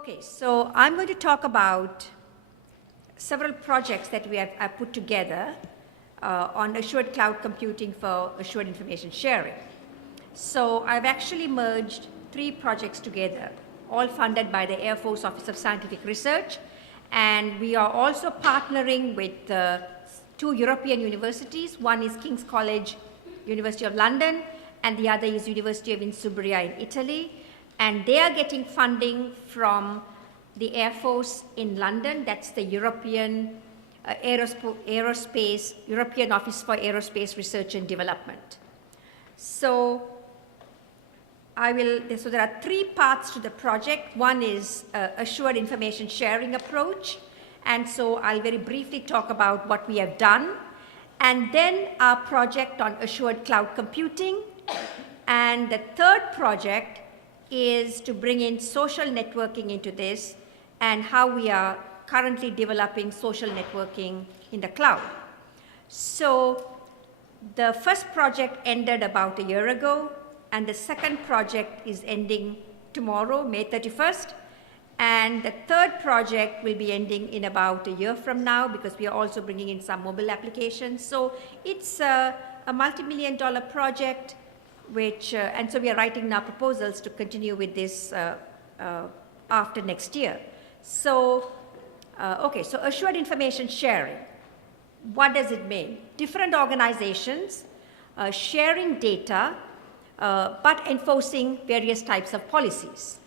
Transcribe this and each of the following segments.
Okay, so I'm going to talk about several projects that we have put together on assured cloud computing for assured information sharing. So I've actually merged 3 projects together, all funded by the Air Force Office of Scientific Research, and we are also partnering with 2 European universities. One is King's College, University of London, and the other is University of Insubria in Italy. And they are getting funding from the Air Force in London. That's the European European Office for Aerospace Research and Development. So there are 3 parts to the project. One is assured information sharing approach. And so I'll very briefly talk about what we have done. And then our project on assured cloud computing. And the third project is to bring in social networking into this and how we are currently developing social networking in the cloud. So the first project ended about a year ago, and the second project is ending tomorrow, May 31st. And the third project will be ending in about a year from now because we are also bringing in some mobile applications. So it's a multi-million-dollar project, and so we are writing now proposals to continue with this after next year. So, so assured information sharing, what does it mean? Different organizations sharing data, but enforcing various types of policies,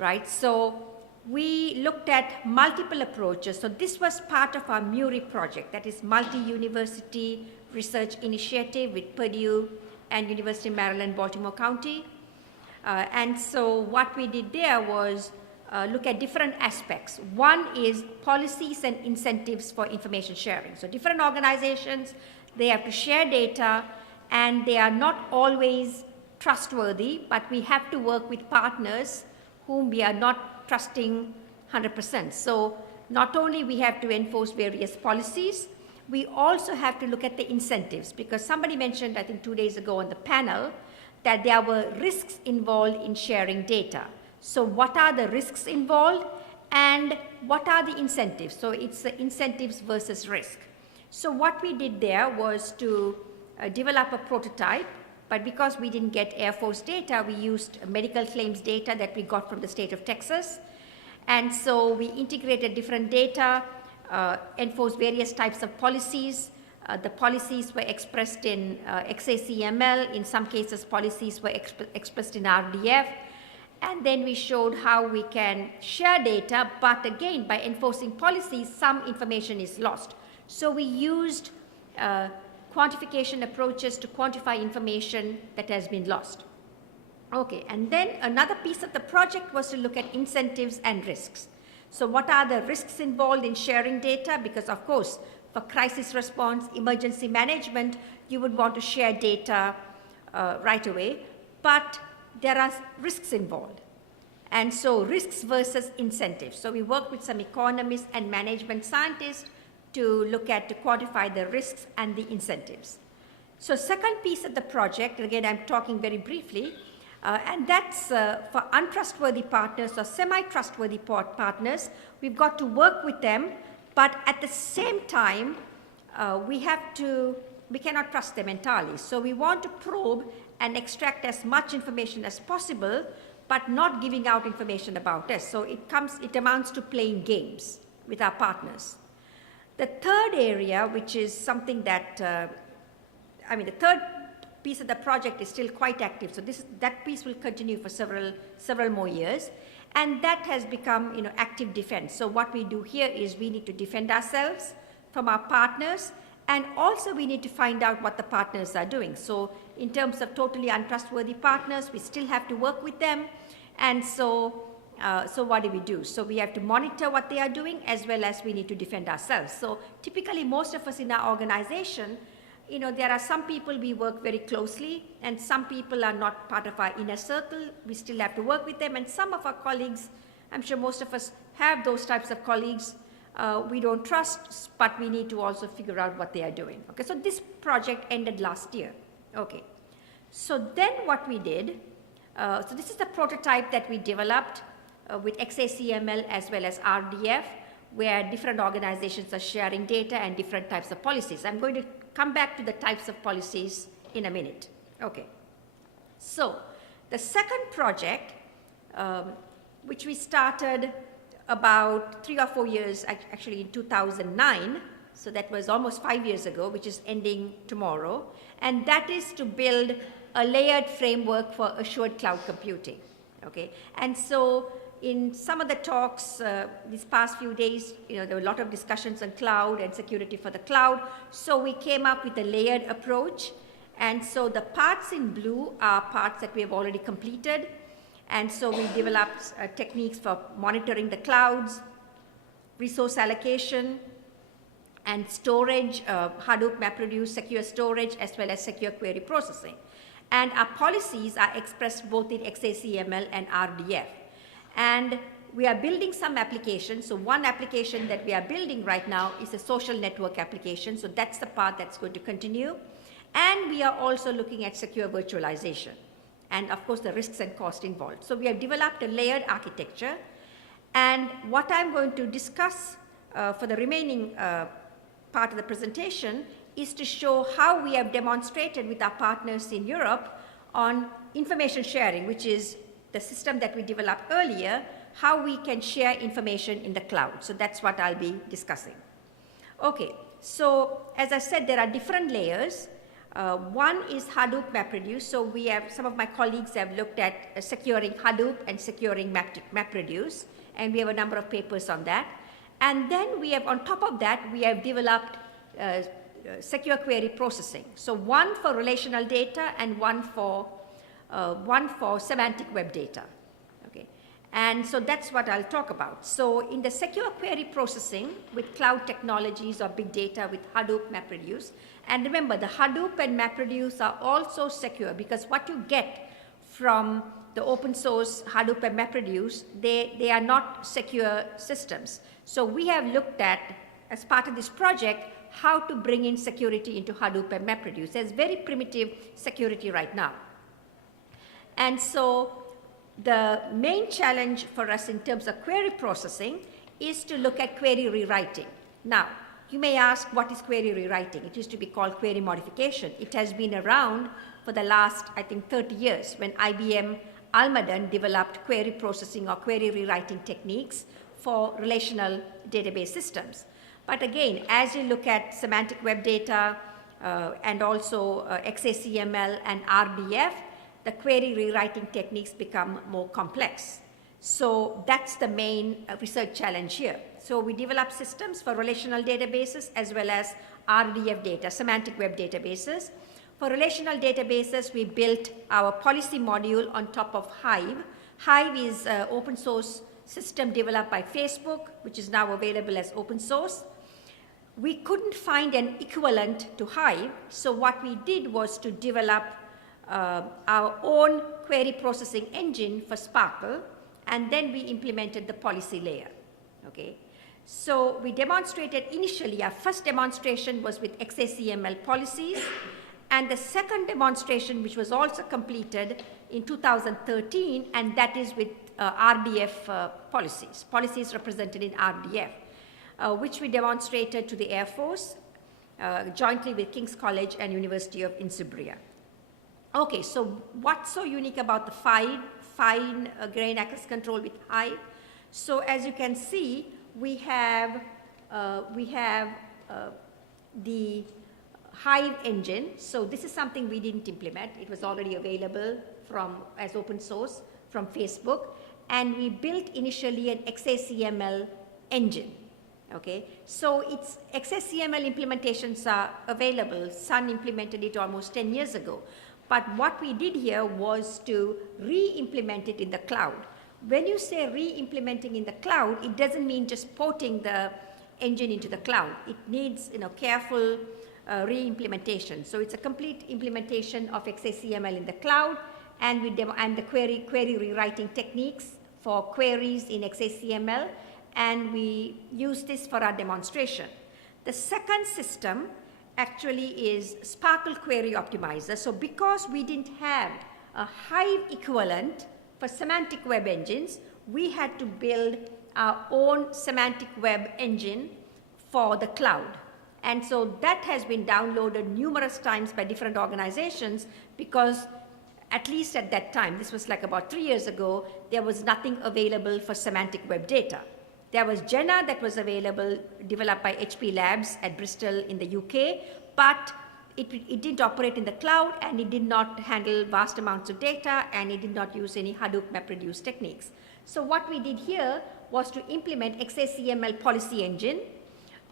right? So we looked at multiple approaches. So this was part of our MURI project, that is multi-university research initiative with Purdue and University of Maryland, Baltimore County. And so what we did there was look at different aspects. One is policies and incentives for information sharing. So different organizations, they have to share data, and they are not always trustworthy, but we have to work with partners whom we are not trusting 100%. So not only we have to enforce various policies, we also have to look at the incentives, because somebody mentioned, I think 2 days ago on the panel, that there were risks involved in sharing data. So what are the risks involved and what are the incentives? So it's the incentives versus risk. So what we did there was to develop a prototype, but because we didn't get Air Force data, we used medical claims data that we got from the state of Texas. And so we integrated different data, enforce various types of policies. The policies were expressed in XACML. In some cases, policies were expressed in RDF. And then we showed how we can share data, but again, by enforcing policies, some information is lost. So we used quantification approaches to quantify information that has been lost. Okay, and then another piece of the project was to look at incentives and risks. So what are the risks involved in sharing data? Because of course, for crisis response, emergency management, you would want to share data right away, but there are risks involved. And so risks versus incentives. So we work with some economists and management scientists to quantify the risks and the incentives. So second piece of the project, again, I'm talking very briefly, and that's for untrustworthy partners or semi-trustworthy partners. We've got to work with them, but at the same time, we cannot trust them entirely. So we want to probe and extract as much information as possible, but not giving out information about us. So it amounts to playing games with our partners. The third area, which is something that, the third piece of the project is still quite active. So that piece will continue for several more years. And that has become active defense. So what we do here is we need to defend ourselves from our partners, and also we need to find out what the partners are doing. So in terms of totally untrustworthy partners, we still have to work with them. And so what do we do? So we have to monitor what they are doing, as well as we need to defend ourselves. So typically most of us in our organization, there are some people we work very closely, and some people are not part of our inner circle. We still have to work with them. And some of our colleagues, I'm sure most of us have those types of colleagues, we don't trust, but we need to also figure out what they are doing. Okay, so this project ended last year. Okay, so then what we did, so this is the prototype that we developed. with XACML as well as RDF, where different organizations are sharing data and different types of policies. I'm going to come back to the types of policies in a minute. Okay. So the second project, which we started about 3 or 4 years, actually in 2009, so that was almost 5 years ago, which is ending tomorrow, and that is to build a layered framework for assured cloud computing. Okay, and so in some of the talks these past few days, there were a lot of discussions on cloud and security for the cloud. So we came up with a layered approach. And so the parts in blue are parts that we have already completed. And so we developed techniques for monitoring the clouds, resource allocation, and storage, Hadoop MapReduce, secure storage, as well as secure query processing. And our policies are expressed both in XACML and RDF. And we are building some applications. So one application that we are building right now is a social network application. So that's the part that's going to continue. And we are also looking at secure virtualization and, of course, the risks and cost involved. So we have developed a layered architecture. And what I'm going to discuss for the remaining part of the presentation is to show how we have demonstrated with our partners in Europe on information sharing, which is the system that we developed earlier, how we can share information in the cloud. So that's what I'll be discussing. Okay, so as I said, there are different layers. One is Hadoop MapReduce. So we have, some of my colleagues have looked at securing Hadoop and securing MapReduce, and we have a number of papers on that. And then we have, on top of that, we have developed secure query processing. So one for relational data and one for semantic web data. Okay. And so that's what I'll talk about. So in the secure query processing with cloud technologies or big data with Hadoop MapReduce, and remember the Hadoop and MapReduce are also secure because what you get from the open source Hadoop and MapReduce, they are not secure systems. So we have looked at, as part of this project, how to bring in security into Hadoop and MapReduce. There's very primitive security right now. And so the main challenge for us in terms of query processing is to look at query rewriting. Now, you may ask, what is query rewriting? It used to be called query modification. It has been around for the last, I think, 30 years when IBM Almaden developed query processing or query rewriting techniques for relational database systems. But again, as you look at semantic web data and also XACML and RDF, the query rewriting techniques become more complex. So that's the main research challenge here. So we develop systems for relational databases as well as RDF data, semantic web databases. For relational databases, we built our policy module on top of Hive. Hive is an open source system developed by Facebook, which is now available as open source. We couldn't find an equivalent to Hive, so what we did was to develop our own query processing engine for SPARQL, and then we implemented the policy layer. Okay. So we demonstrated initially, our first demonstration was with XACML policies, and the second demonstration, which was also completed in 2013, and that is with RDF policies represented in RDF, which we demonstrated to the Air Force jointly with King's College and University of Insubria. Okay, so what's so unique about the fine grain access control with Hive? So as you can see, we have the Hive engine. So this is something we didn't implement. It was already available as open source from Facebook, and we built initially an XACML engine. Okay, so its XACML implementations are available. Sun implemented it almost 10 years ago. But what we did here was to re-implement it in the cloud. When you say re-implementing in the cloud, it doesn't mean just porting the engine into the cloud. It needs careful re-implementation. So it's a complete implementation of XACML in the cloud, and the query rewriting techniques for queries in XACML, and we use this for our demonstration. The second system actually is SPARQL Query Optimizer. So because we didn't have a Hive equivalent for semantic web engines, we had to build our own semantic web engine for the cloud. And so that has been downloaded numerous times by different organizations because at least at that time, this was like about 3 years ago, there was nothing available for semantic web data. There was Jenna that was available, developed by HP Labs at Bristol in the UK, but it didn't operate in the cloud, and it did not handle vast amounts of data, and it did not use any Hadoop MapReduce techniques. So what we did here was to implement XACML policy engine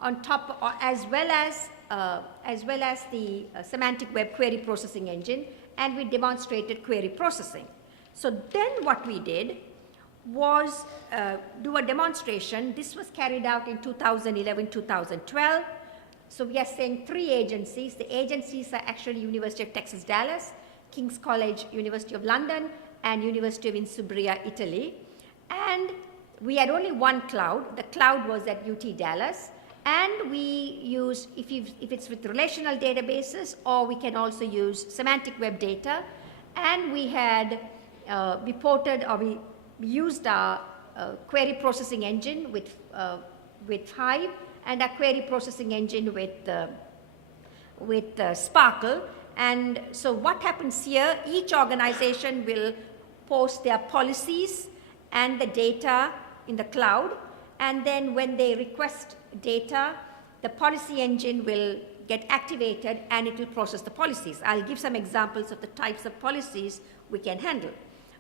on top, as well as the semantic web query processing engine, and we demonstrated query processing. So then what we did was do a demonstration. This was carried out in 2011-2012. So we are saying 3 agencies. The agencies are actually University of Texas, Dallas, King's College, University of London, and University of Insubria, Italy. And we had only one cloud. The cloud was at UT Dallas. And we use, if it's with relational databases, or we can also use semantic web data. And we had, we used our query processing engine with Hive, and our query processing engine with SPARQL. And so what happens here, each organization will post their policies and the data in the cloud. And then when they request data, the policy engine will get activated and it will process the policies. I'll give some examples of the types of policies we can handle.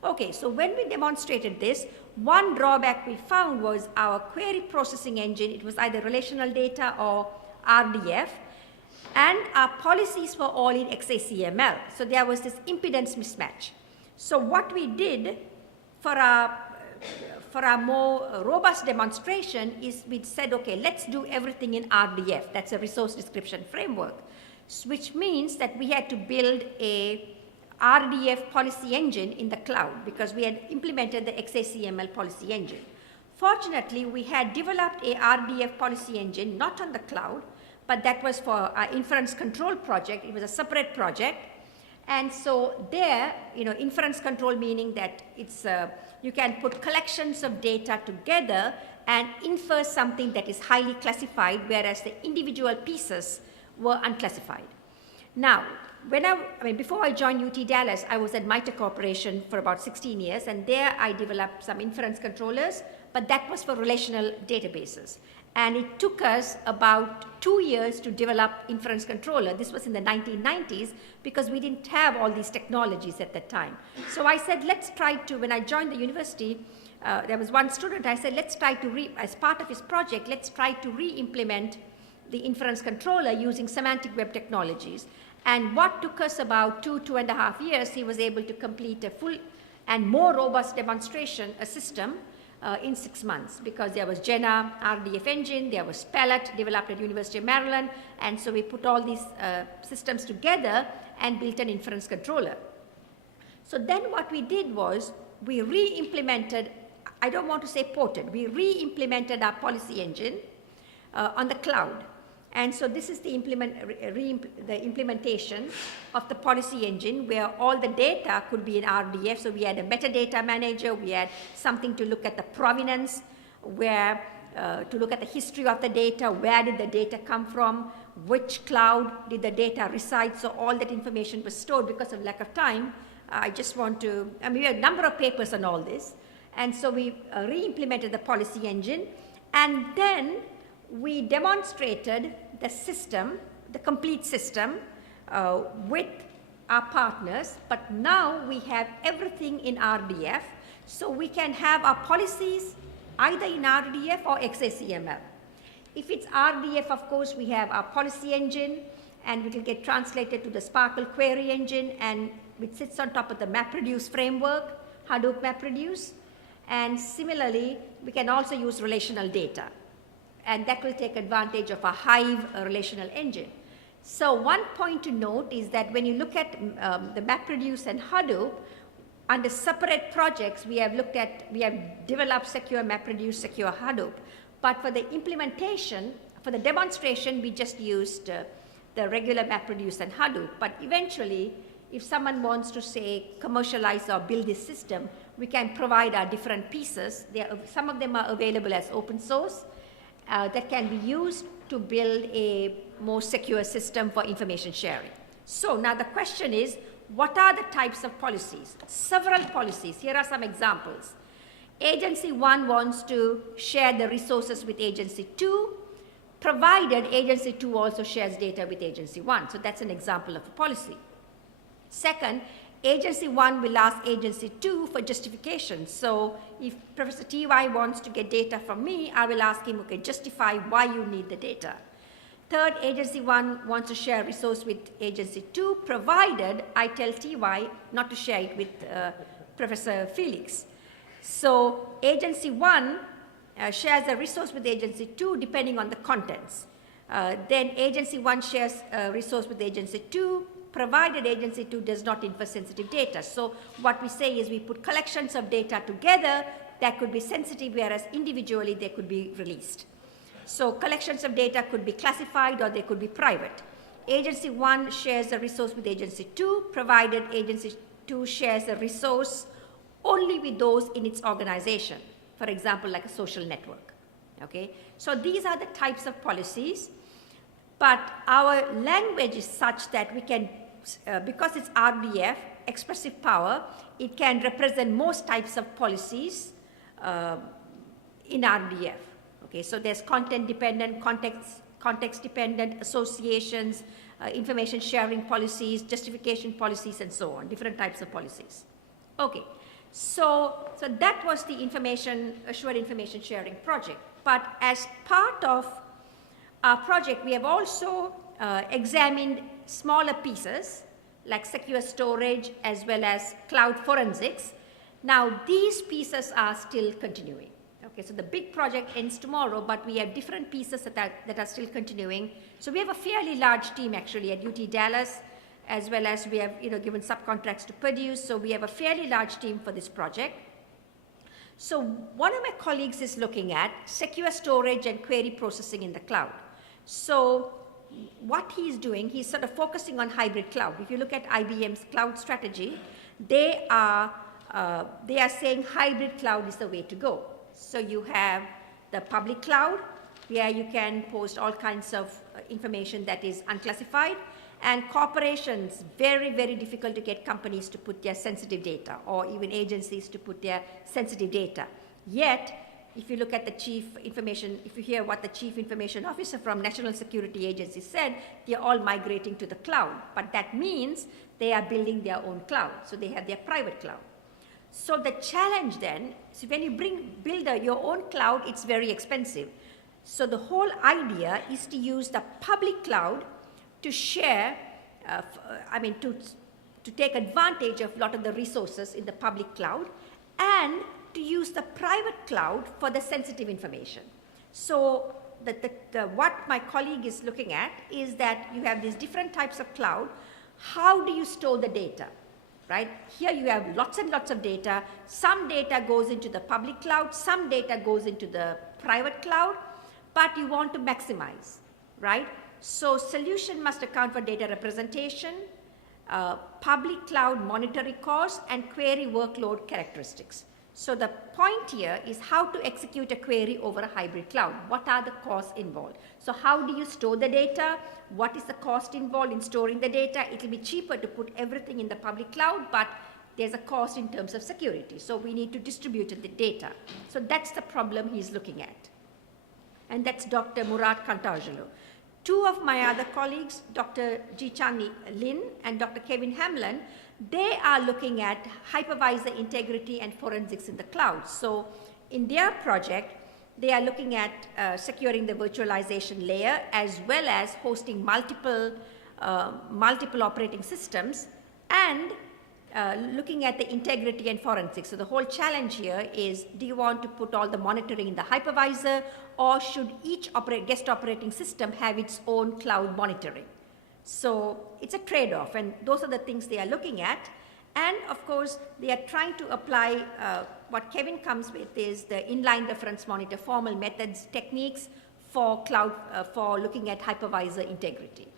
Okay, so when we demonstrated this, one drawback we found was our query processing engine. It was either relational data or RDF, and our policies were all in XACML. So there was this impedance mismatch. So what we did for our more robust demonstration is we said, okay, let's do everything in RDF. That's a resource description framework, which means that we had to build a RDF policy engine in the cloud because we had implemented the XACML policy engine. Fortunately, we had developed a RDF policy engine, not on the cloud, but that was for our inference control project. It was a separate project. And so there, inference control meaning that it's you can put collections of data together and infer something that is highly classified, whereas the individual pieces were unclassified. Now, before I joined UT Dallas, I was at MITRE Corporation for about 16 years, and there I developed some inference controllers, but that was for relational databases. And it took us about 2 years to develop inference controller. This was in the 1990s because we didn't have all these technologies at that time. So I said, let's try to, when I joined the university, there was one student, I said, let's try to, as part of his project, let's try to re-implement the inference controller using semantic web technologies. And what took us about 2.5 years, he was able to complete a full and more robust demonstration, a system, in 6 months, because there was Jenna RDF engine, there was Pellet developed at University of Maryland, and so we put all these systems together and built an inference controller. So then what we did was we re-implemented, I don't want to say ported, we re-implemented our policy engine on the cloud. And so this is the implementation of the policy engine where all the data could be in RDF. So we had a metadata manager, we had something to look at the provenance, where to look at the history of the data, where did the data come from, which cloud did the data reside. So all that information was stored. Because of lack of time, I just want to, we had a number of papers on all this. And so we re-implemented the policy engine, and then we demonstrated the system, the complete system, with our partners, but now we have everything in RDF, so we can have our policies either in RDF or XACML. If it's RDF, of course, we have our policy engine, and it will get translated to the SPARQL query engine, and which sits on top of the MapReduce framework, Hadoop MapReduce, and similarly, we can also use relational data. And that will take advantage of a Hive relational engine. So one point to note is that when you look at the MapReduce and Hadoop, under separate projects, we have developed secure MapReduce, secure Hadoop. But for the implementation, for the demonstration, we just used the regular MapReduce and Hadoop. But eventually, if someone wants to say commercialize or build this system, we can provide our different pieces. Some of them are available as open source that can be used to build a more secure system for information sharing. So now the question is, what are the types of policies? Several policies. Here are some examples. Agency 1 wants to share the resources with Agency 2, provided Agency 2 also shares data with Agency 1. So that's an example of a policy. Second, Agency 1 will ask Agency 2 for justification. So if Professor TY wants to get data from me, I will ask him, okay, justify why you need the data. Third, Agency 1 wants to share resource with Agency 2, provided I tell TY not to share it with Professor Felix. So Agency 1 shares a resource with Agency 2 depending on the contents. Then Agency 1 shares a resource with Agency 2, provided Agency 2 does not infer sensitive data. So what we say is we put collections of data together that could be sensitive, whereas individually they could be released. So collections of data could be classified or they could be private. Agency 1 shares a resource with Agency 2, provided Agency 2 shares a resource only with those in its organization, for example, like a social network. Okay? So these are the types of policies, but our language is such that we can, because it's RDF, expressive power, it can represent most types of policies in RDF. Okay, so there's content-dependent, context-dependent, associations, information sharing policies, justification policies, and so on, different types of policies. Okay, so that was the assured information sharing project. But as part of our project, we have also examined smaller pieces like secure storage as well as cloud forensics. Now, these pieces are still continuing. Okay, so the big project ends tomorrow, but we have different pieces that are still continuing. So we have a fairly large team actually at UT Dallas, as well as we have given subcontracts to Purdue. So we have a fairly large team for this project. So one of my colleagues is looking at secure storage and query processing in the cloud. So what he's doing, he's sort of focusing on hybrid cloud. If you look at IBM's cloud strategy, they are saying hybrid cloud is the way to go. So you have the public cloud, where you can post all kinds of information that is unclassified, and corporations, very, very difficult to get companies to put their sensitive data, or even agencies to put their sensitive data. Yet, if you look at the if you hear what the Chief Information Officer from National Security Agency said, they're all migrating to the cloud. But that means they are building their own cloud, so they have their private cloud. So the challenge then, so when you build your own cloud, it's very expensive. So the whole idea is to use the public cloud to share, to take advantage of a lot of the resources in the public cloud, and to use the private cloud for the sensitive information. So what my colleague is looking at is that you have these different types of cloud. How do you store the data? Right? Here you have lots and lots of data. Some data goes into the public cloud, some data goes into the private cloud, but you want to maximize, right? So solution must account for data representation, public cloud monetary costs, and query workload characteristics. So the point here is how to execute a query over a hybrid cloud. What are the costs involved? So how do you store the data? What is the cost involved in storing the data? It will be cheaper to put everything in the public cloud, but there's a cost in terms of security. So we need to distribute the data. So that's the problem he's looking at. And that's Dr. Murad Kantarjulu. Two of my other colleagues, Dr. Ji-Chang Lin and Dr. Kevin Hamlin, they are looking at hypervisor integrity and forensics in the cloud. So in their project, they are looking at securing the virtualization layer as well as hosting multiple operating systems and looking at the integrity and forensics. So the whole challenge here is, do you want to put all the monitoring in the hypervisor, or should each guest operating system have its own cloud monitoring? So it's a trade-off, and those are the things they are looking at. And of course, they are trying to apply what Kevin comes with is the inline reference monitor formal methods techniques for cloud, for looking at hypervisor integrity.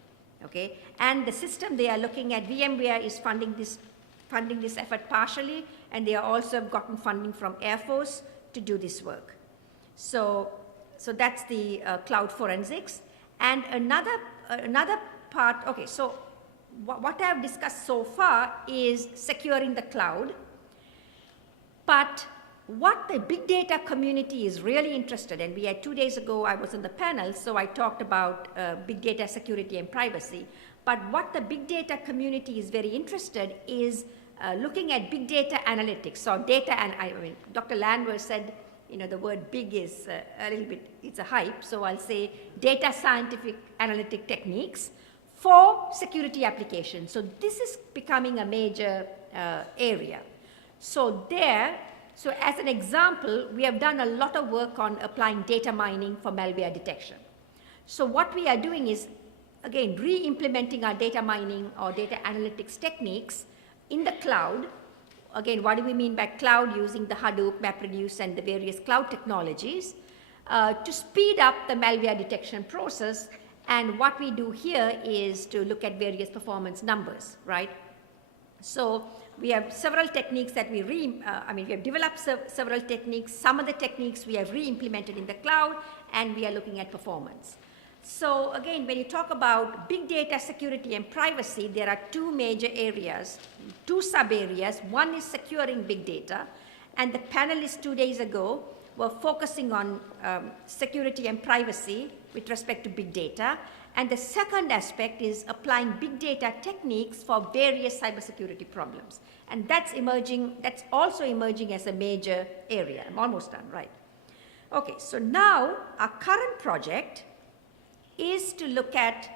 okay? And the system they are looking at, VMware is funding this effort partially, and they are also gotten funding from Air Force to do this work. So that's the cloud forensics. And another part, okay, so what I have discussed so far is securing the cloud. But what the big data community is really interested in, we had 2 days ago, I was on the panel, so I talked about big data security and privacy. But what the big data community is very interested is looking at big data analytics. So data, and I mean, Dr. Landwehr said, you know, the word big is a little bit, it's a hype. So I'll say data scientific analytic techniques for security applications. So this is becoming a major area. So as an example, we have done a lot of work on applying data mining for malware detection. So what we are doing is, again, re-implementing our data mining or data analytics techniques in the cloud. Again, what do we mean by cloud? Using the Hadoop, MapReduce, and the various cloud technologies to speed up the malware detection process. And what we do here is to look at various performance numbers, right? So we have several techniques that we have developed several techniques. Some of the techniques we have re-implemented in the cloud, and we are looking at performance. So again, when you talk about big data security and privacy, there are two major areas, two sub-areas. One is securing big data, and the panelists 2 days ago were focusing on security and privacy with respect to big data. And the second aspect is applying big data techniques for various cybersecurity problems. And that's also emerging as a major area. I'm almost done, right? Okay, so now our current project is to look at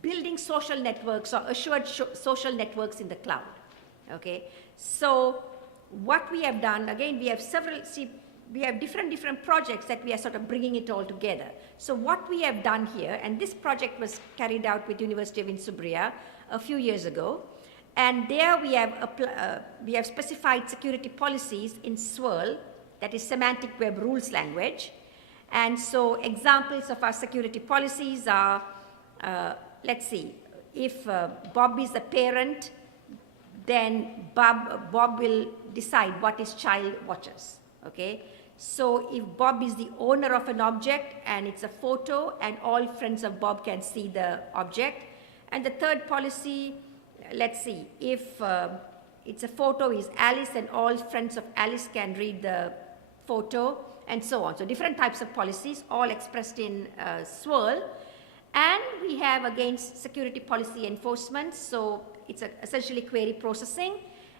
building social networks or assured social networks in the cloud, okay? So what we have done, again, we have different projects that we are sort of bringing it all together. So what we have done here, and this project was carried out with University of Insubria a few years ago, and there we have specified security policies in SWIRL, that is Semantic Web Rules Language. And so examples of our security policies are, let's see, if Bob is a parent, then Bob will decide what his child watches, okay? So if Bob is the owner of an object and it's a photo and all friends of Bob can see the object. And the third policy, let's see, if it's a photo is Alice and all friends of Alice can read the photo, and so on. So different types of policies, all expressed in SWIRL. And we have, again, security policy enforcement. So it's essentially query processing.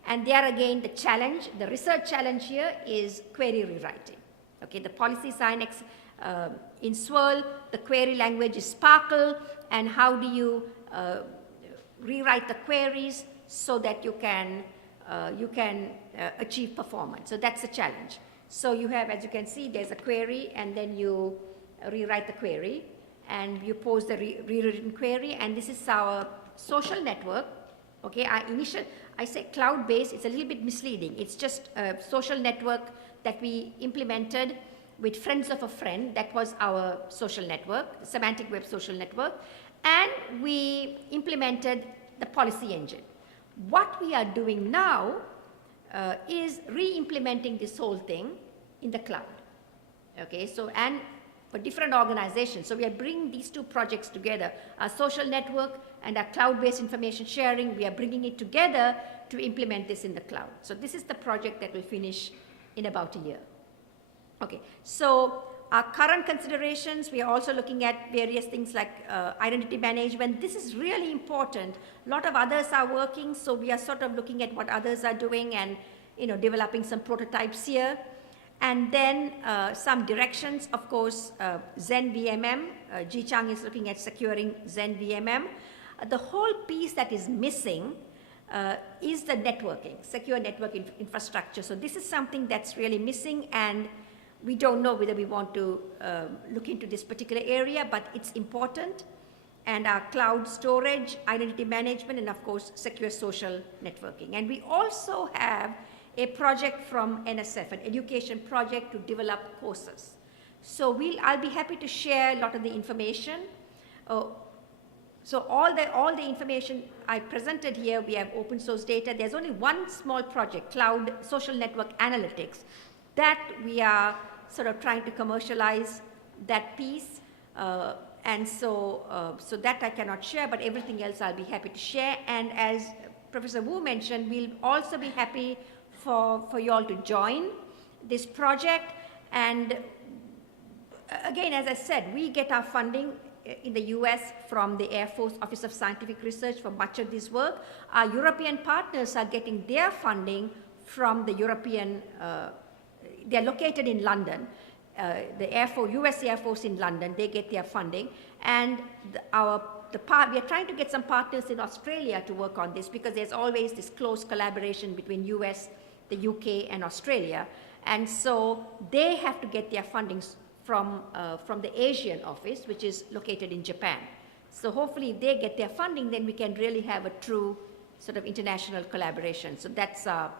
And there again, the challenge, the research challenge here is query rewriting. Okay, the policies are in SWIRL, the query language is SPARQL, and how do you rewrite the queries so that you can achieve performance. So that's the challenge. So you have, as you can see, there's a query, and then you rewrite the query, and you pose the rewritten query, and this is our social network. Okay, I say cloud-based, it's a little bit misleading. It's just a social network that we implemented with friends of a friend. That was our social network, the Semantic Web Social Network, and we implemented the policy engine. What we are doing now is re-implementing this whole thing in the cloud. Okay, so, and for different organizations. So we are bringing these two projects together, our social network and our cloud-based information sharing. We are bringing it together to implement this in the cloud. So this is the project that will finish in about a year. Okay, so our current considerations, we are also looking at various things like identity management. This is really important. A lot of others are working, so we are sort of looking at what others are doing and, you know, developing some prototypes here. And then some directions, of course, Zen VMM. Ji Chang is looking at securing Zen VMM. The whole piece that is missing is the networking, secure network infrastructure. So this is something that's really missing, and we don't know whether we want to look into this particular area, but it's important. And our cloud storage, identity management, and of course, secure social networking. And we also have a project from NSF, an education project to develop courses. So I'll be happy to share a lot of the information. So all the information I presented here, we have open source data. There's only one small project, Cloud Social Network Analytics, that we are sort of trying to commercialize that piece. And so that I cannot share, but everything else I'll be happy to share. And as Professor Wu mentioned, we'll also be happy for you all to join this project. And again, as I said, we get our funding in the US from the Air Force Office of Scientific Research for much of this work. Our European partners are getting their funding from the European, they're located in London. The Air Force, US Air Force in London, they get their funding. And we are trying to get some partners in Australia to work on this, because there's always this close collaboration between US, the UK, and Australia. And so they have to get their funding from the Asian office, which is located in Japan. So hopefully if they get their funding, then we can really have a true sort of international collaboration. So that's our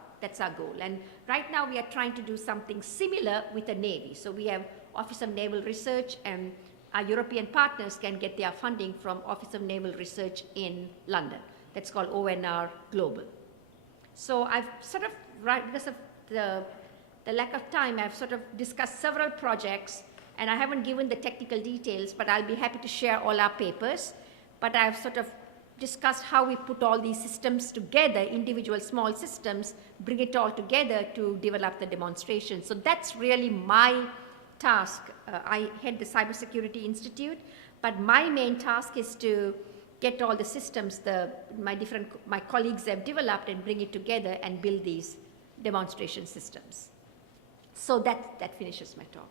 goal. And right now we are trying to do something similar with the Navy. So we have Office of Naval Research, and our European partners can get their funding from Office of Naval Research in London. That's called ONR Global. So I've sort of, because of the lack of time, I've sort of discussed several projects, and I haven't given the technical details, but I'll be happy to share all our papers. But I've sort of discussed how we put all these systems together, individual small systems, bring it all together to develop the demonstration. So that's really my task. I head the Cybersecurity Institute, but my main task is to get all the systems my colleagues have developed and bring it together and build these demonstration systems. So that finishes my talk.